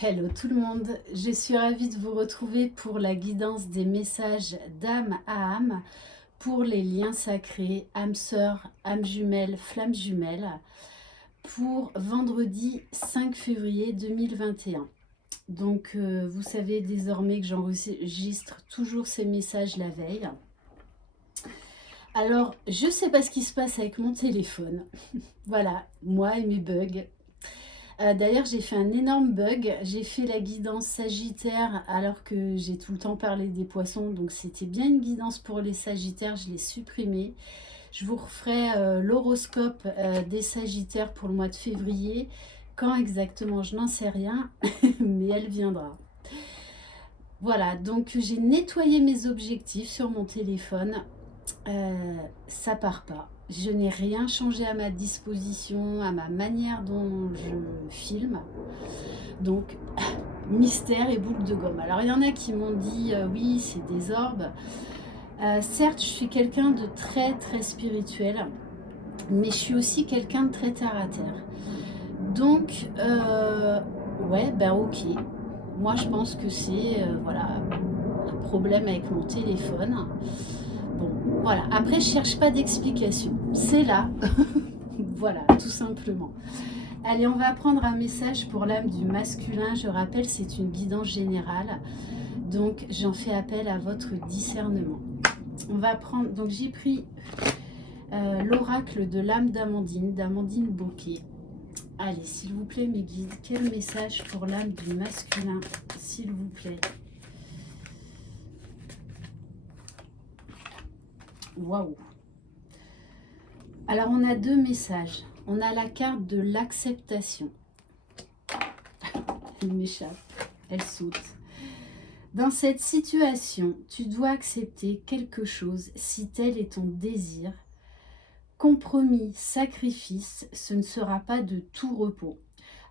Hello tout le monde, je suis ravie de vous retrouver pour la guidance des messages d'âme à âme pour les liens sacrés, âme sœur, âme jumelle, flamme jumelle pour vendredi 5 février 2021. Donc vous savez désormais que j'enregistre toujours ces messages la veille. Alors je ne sais pas ce qui se passe avec mon téléphone. Voilà, moi et mes bugs. D'ailleurs, j'ai fait un énorme bug. J'ai fait la guidance Sagittaire alors que j'ai tout le temps parlé des poissons. Donc, c'était bien une guidance pour les Sagittaires. Je l'ai supprimée. Je vous referai l'horoscope des Sagittaires pour le mois de février. Quand exactement, je n'en sais rien, mais elle viendra. Voilà, donc j'ai nettoyé mes objectifs sur mon téléphone. Ça part pas. Je n'ai rien changé à ma disposition, à ma manière dont je filme. Donc, mystère et boucle de gomme. Alors, il y en a qui m'ont dit oui, c'est des orbes. Certes, je suis quelqu'un de très très spirituel, mais je suis aussi quelqu'un de très terre à terre. Donc, ouais, ben ok. Moi, je pense que c'est voilà, un problème avec mon téléphone. Bon, voilà. Après, je cherche pas d'explication. C'est là. Voilà, tout simplement. Allez, on va prendre un message pour l'âme du masculin. Je rappelle, c'est une guidance générale. Donc, j'en fais appel à votre discernement. On va prendre... Donc, j'ai pris l'oracle de l'âme d'Amandine Bocquet. Allez, s'il vous plaît, mes guides, quel message pour l'âme du masculin, s'il vous plaît? Waouh! Alors, on a deux messages. On a la carte de l'acceptation. Elle m'échappe, elle saute. Dans cette situation, tu dois accepter quelque chose si tel est ton désir. Compromis, sacrifice, ce ne sera pas de tout repos.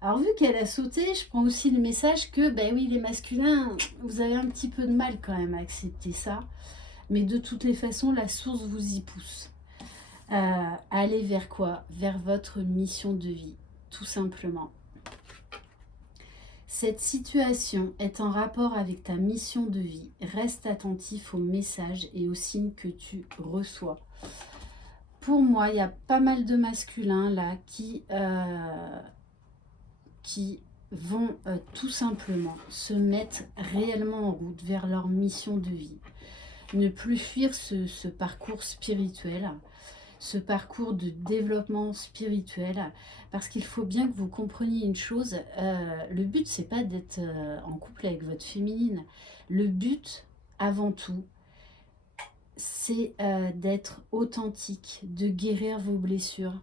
Alors, vu qu'elle a sauté, je prends aussi le message que, ben oui, les masculins, vous avez un petit peu de mal quand même à accepter ça. Mais de toutes les façons, la source vous y pousse. Aller vers quoi? Vers votre mission de vie, tout simplement. Cette situation est en rapport avec ta mission de vie. Reste attentif aux messages et aux signes que tu reçois. Pour moi, il y a pas mal de masculins là qui vont tout simplement se mettre réellement en route vers leur mission de vie. Ne plus fuir ce parcours spirituel, ce parcours de développement spirituel, parce qu'il faut bien que vous compreniez une chose, le but c'est pas d'être en couple avec votre féminine, le but avant tout c'est d'être authentique, de guérir vos blessures,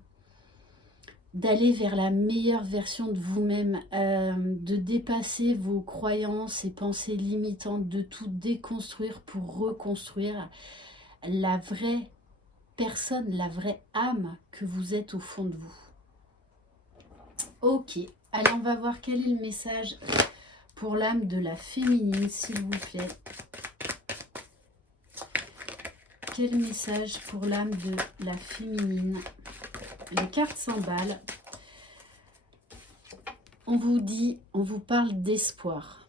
d'aller vers la meilleure version de vous-même, de dépasser vos croyances et pensées limitantes, de tout déconstruire pour reconstruire la vraie personne, la vraie âme que vous êtes au fond de vous. Ok, allez, on va voir quel est le message pour l'âme de la féminine, s'il vous plaît. Quel message pour l'âme de la féminine? Les cartes s'emballent. On vous dit, on vous parle d'espoir.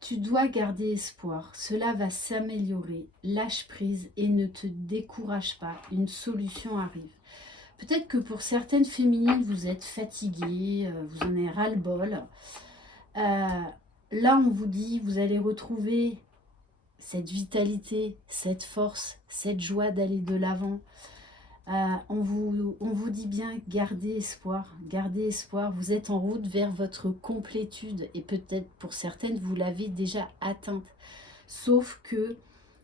Tu dois garder espoir, cela va s'améliorer. Lâche prise et ne te décourage pas, une solution arrive. Peut-être que pour certaines féminines, vous êtes fatiguées, vous en avez ras-le-bol. Là, on vous dit, vous allez retrouver cette vitalité, cette force, cette joie d'aller de l'avant. On vous dit bien, gardez espoir, vous êtes en route vers votre complétude et peut-être pour certaines, vous l'avez déjà atteinte. Sauf que,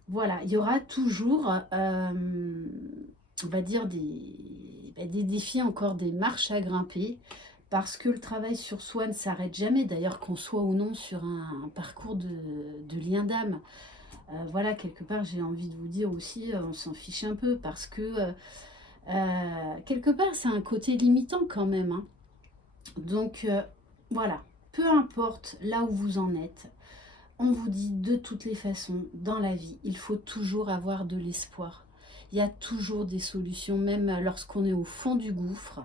voilà, il y aura toujours, on va dire, des défis, encore des marches à grimper, parce que le travail sur soi ne s'arrête jamais, d'ailleurs qu'on soit ou non sur un parcours de lien d'âme. Voilà, quelque part, j'ai envie de vous dire aussi, on s'en fiche un peu, parce que quelque part, c'est un côté limitant quand même. Hein. Donc, voilà, peu importe là où vous en êtes, on vous dit de toutes les façons, dans la vie, il faut toujours avoir de l'espoir. Il y a toujours des solutions, même lorsqu'on est au fond du gouffre,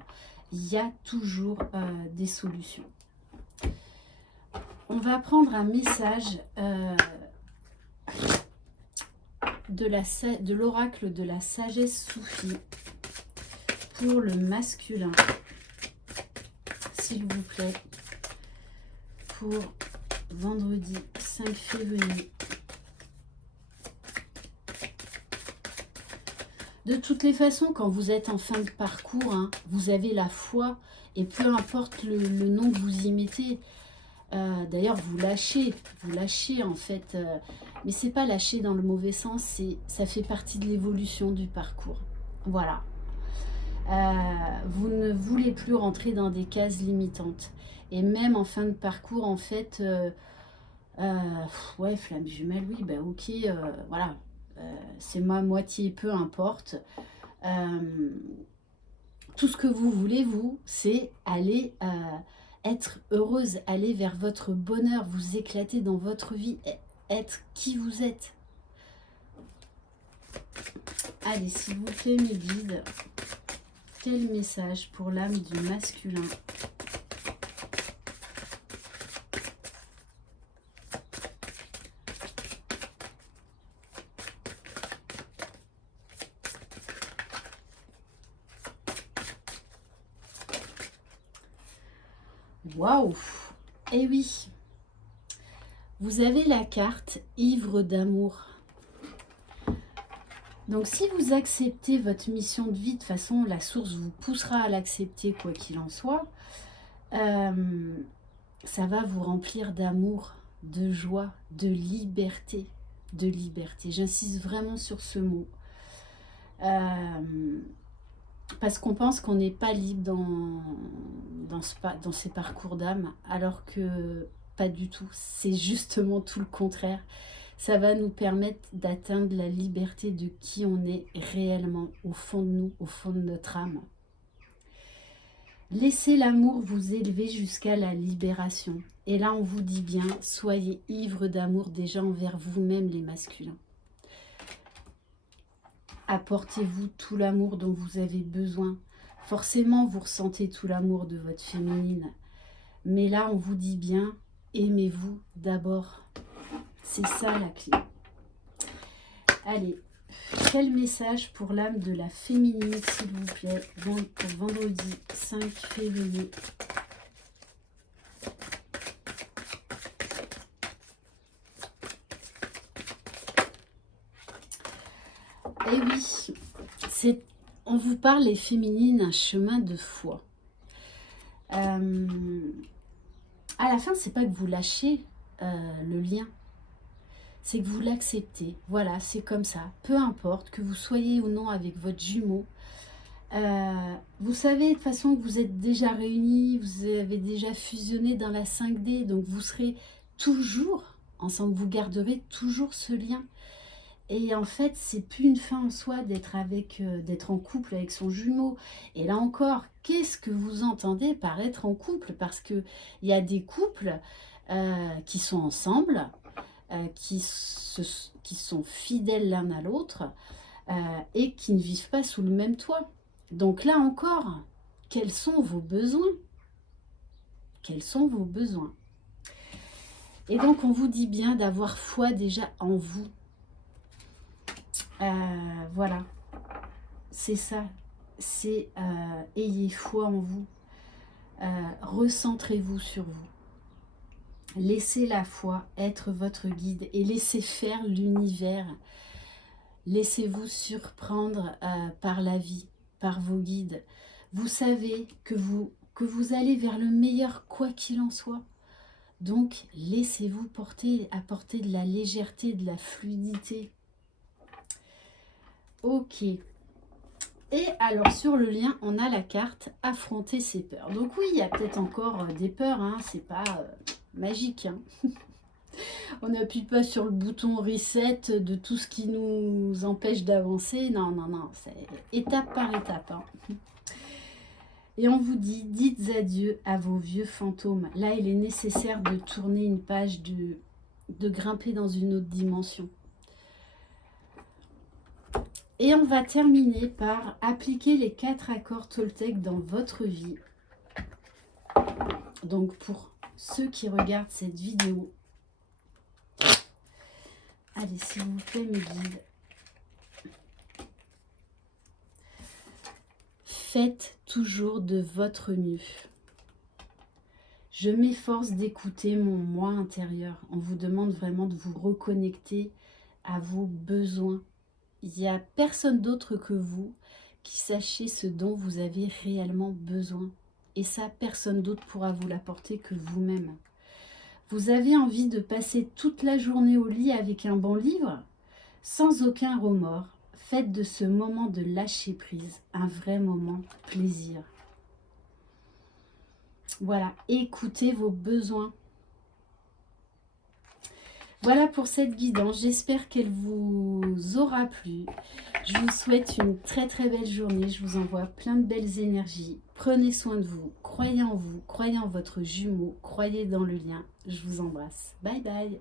il y a toujours des solutions. on va prendre un message de l'oracle de la sagesse soufie pour le masculin, s'il vous plaît, pour vendredi 5 février. De toutes les façons, quand vous êtes en fin de parcours, hein, vous avez la foi, et peu importe le nom que vous y mettez, d'ailleurs vous lâchez en fait, mais c'est pas lâcher dans le mauvais sens, ça fait partie de l'évolution du parcours. Voilà. Vous ne voulez plus rentrer dans des cases limitantes. Et même en fin de parcours, en fait, ouais, flamme jumelle, oui, bah ok, voilà. C'est ma moitié, peu importe. Tout ce que vous voulez, vous, c'est aller être heureuse, aller vers votre bonheur, vous éclater dans votre vie, être qui vous êtes. Allez, s'il vous plaît, mes guides, quel message pour l'âme du masculin? Waouh! Eh oui, vous avez la carte ivre d'amour. Donc si vous acceptez votre mission de vie, de toute façon la source vous poussera à l'accepter quoi qu'il en soit, ça va vous remplir d'amour, de joie, de liberté. De liberté. J'insiste vraiment sur ce mot. Parce qu'on pense qu'on n'est pas libre dans ces parcours d'âme, alors que pas du tout. C'est justement tout le contraire. Ça va nous permettre d'atteindre la liberté de qui on est réellement, au fond de nous, au fond de notre âme. Laissez l'amour vous élever jusqu'à la libération. Et là, on vous dit bien, soyez ivres d'amour déjà envers vous-même, les masculins. Apportez-vous tout l'amour dont vous avez besoin. Forcément, vous ressentez tout l'amour de votre féminine. Mais là, on vous dit bien, aimez-vous d'abord. C'est ça la clé. Allez, quel message pour l'âme de la féminine, s'il vous plaît, pour vendredi 5 février. Eh oui, on vous parle, les féminines, un chemin de foi. À la fin, c'est pas que vous lâchez le lien, c'est que vous l'acceptez. Voilà, c'est comme ça. Peu importe que vous soyez ou non avec votre jumeau. Vous savez de toute façon que vous êtes déjà réunis, vous avez déjà fusionné dans la 5D, donc vous serez toujours ensemble, vous garderez toujours ce lien. Et en fait, c'est plus une fin en soi d'être en couple avec son jumeau. Et là encore, qu'est-ce que vous entendez par être en couple? Parce qu'il y a des couples qui sont ensemble, qui sont fidèles l'un à l'autre et qui ne vivent pas sous le même toit. Donc là encore, quels sont vos besoins? Quels sont vos besoins? Et donc, on vous dit bien d'avoir foi déjà en vous. Voilà, c'est ça, c'est ayez foi en vous, recentrez-vous sur vous, laissez la foi être votre guide et laissez faire l'univers, laissez-vous surprendre par la vie, par vos guides. Vous savez que vous allez vers le meilleur quoi qu'il en soit, donc laissez-vous apporter de la légèreté, de la fluidité. Ok. Et alors sur le lien, on a la carte affronter ses peurs. Donc oui, il y a peut-être encore des peurs, hein, c'est pas magique. Hein. On n'appuie pas sur le bouton reset de tout ce qui nous empêche d'avancer. Non, non, non, c'est étape par étape. Hein. Et on vous dit, dites adieu à vos vieux fantômes. Là, il est nécessaire de tourner une page, de grimper dans une autre dimension. Et on va terminer par appliquer les 4 accords Toltec dans votre vie. Donc pour ceux qui regardent cette vidéo. Allez, s'il vous plaît, mes guides. Faites toujours de votre mieux. Je m'efforce d'écouter mon moi intérieur. On vous demande vraiment de vous reconnecter à vos besoins. Il n'y a personne d'autre que vous qui sachiez ce dont vous avez réellement besoin. Et ça, personne d'autre pourra vous l'apporter que vous-même. Vous avez envie de passer toute la journée au lit avec un bon livre? Sans aucun remords, faites de ce moment de lâcher prise un vrai moment plaisir. Voilà, écoutez vos besoins. Voilà pour cette guidance, j'espère qu'elle vous aura plu. Je vous souhaite une très très belle journée, je vous envoie plein de belles énergies. Prenez soin de vous, croyez en votre jumeau, croyez dans le lien. Je vous embrasse. Bye bye.